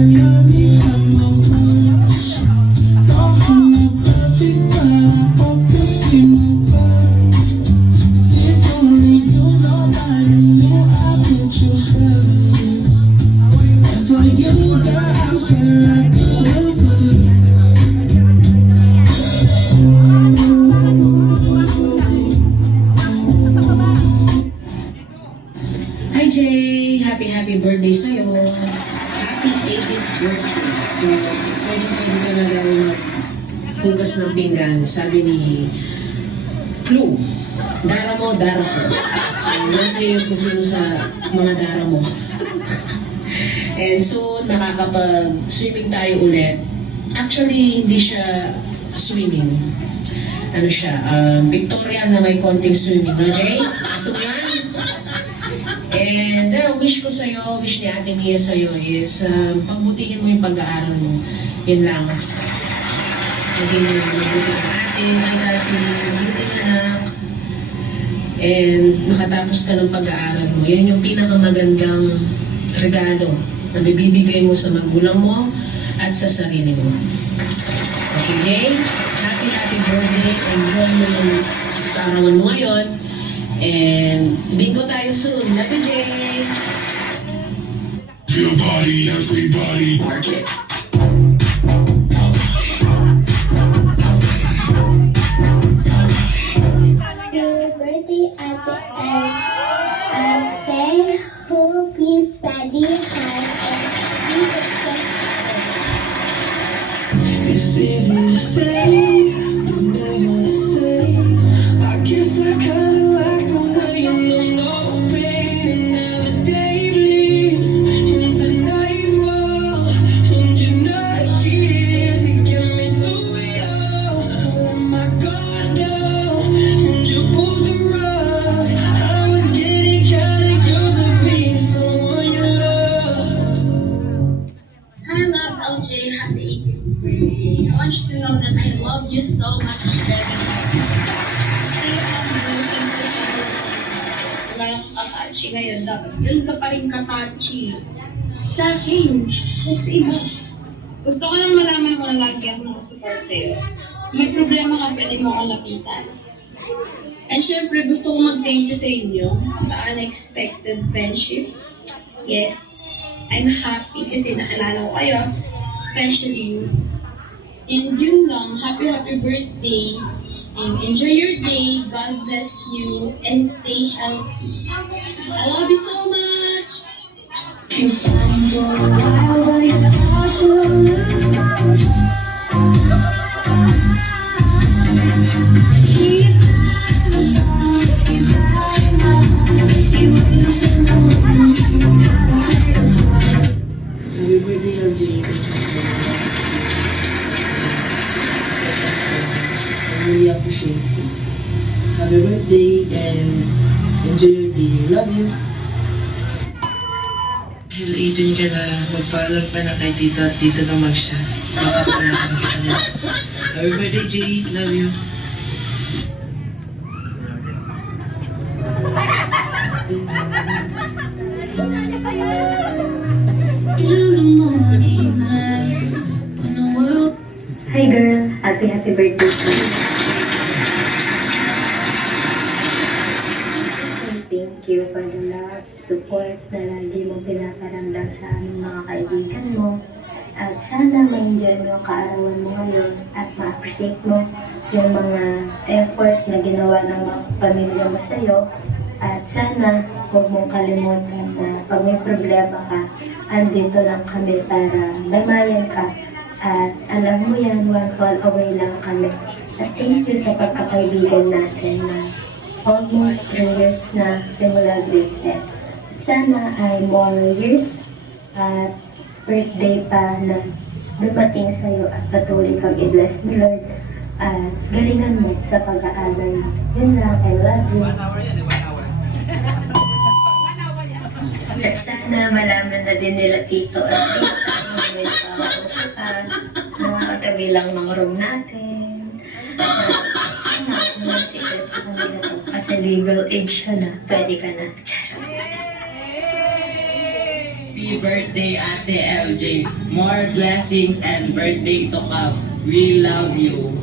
Hi Jay! Happy birthday sa'yo! Happy 18th birthday! So, pwede ka na daw maghugas ng pinggan. Sabi ni Clue, dara mo, dara ko. So, nasa iyo kung sino sa mga dara mo. And so, nakakapag-swimming tayo ulit. Actually, hindi siya swimming. Ano siya, pictorial na may konting swimming. No, Jay? Gusto mo yan? And wish ko sa'yo, wish ni Ate Mia sa'yo is pagbutihin mo yung pag-aaral mo. Yun lang. Maging mabuti ka natin, kita si mabuti anak. And makatapos ka ng pag-aaral mo. Yan yung pinakamagandang regalo na bibigay mo sa magulang mo at sa sarili mo. Okay, Jay? Happy birthday. Enjoy mo yung kaarawan mo ngayon. And bingo tayo soon. Love you, Jay! Feel body, everybody, work it. Happy birthday, Ate Ate. Hope you study hard and be successful. It's easy to say, it's never the same. I guess I kinda like the way you know no pain. And now the day bleeds into nightfall, and you're not here to get me through it all. I let my guard down, and you pulled the rug. I was getting kinda used to being someone you love. Hi, love LJ. Happy 18th birthday. I want you to know that I love you so much, baby. Stay humble, siyempre sa'yo. Wala kang katachi ngayon. Dapat ganun ka pa rin katachi. Sa akin, huwag sa iba. Gusto ko lang malaman mo na lagi ako nakasupport sa'yo. Kung may problema ka, pwede mo akong lapitan. And syempre, gusto ko mag-thank you sa inyo sa unexpected friendship. Yes, I'm happy kasi nakilala ko kayo, especially you. And yun lang, happy birthday. And enjoy your day. God bless you and stay healthy. I love you so much. You find for a while, but it's hard to lose my He's Happy birthday, LJ. I really appreciate it. Happy birthday and enjoy your day. Love you. Dahil 18 ka na, mag-follow pa na kay tito at tito naman siya. Makapalakan kita niya. Happy birthday, Jay. Love you. Hi girl, happy birthday to you. So thank you for the love, support na lagi mo pinaparamdam sa aming mga kaibigan mo. At sana ma-enjoy mo ang kaarawan mo ngayon at ma-appreciate mo yung mga effort na ginawa ng mga pamilya mo sa'yo. At sana huwag mong kalimutan na pag may problema ka, andito lang kami para damayan ka. At alam mo yan, one call away lang kami. At thank you sa pagkakaibigan natin na almost 3 years na simula grade 10. At sana ay more years at birthday pa na dumating sa'yo at patuloy kang i-bless ni Lord at galingan mo sa pag-aaral mo. Yun lang, I love you. At sana malaman na din nila tito at tita na may pangkusutan na katabi lang ng room natin. At sana kung may secret sa kanila to kasi legal age ka na, pwede ka na. Charot. Happy birthday, Ate LJ. More blessings and birthday to come. We love you.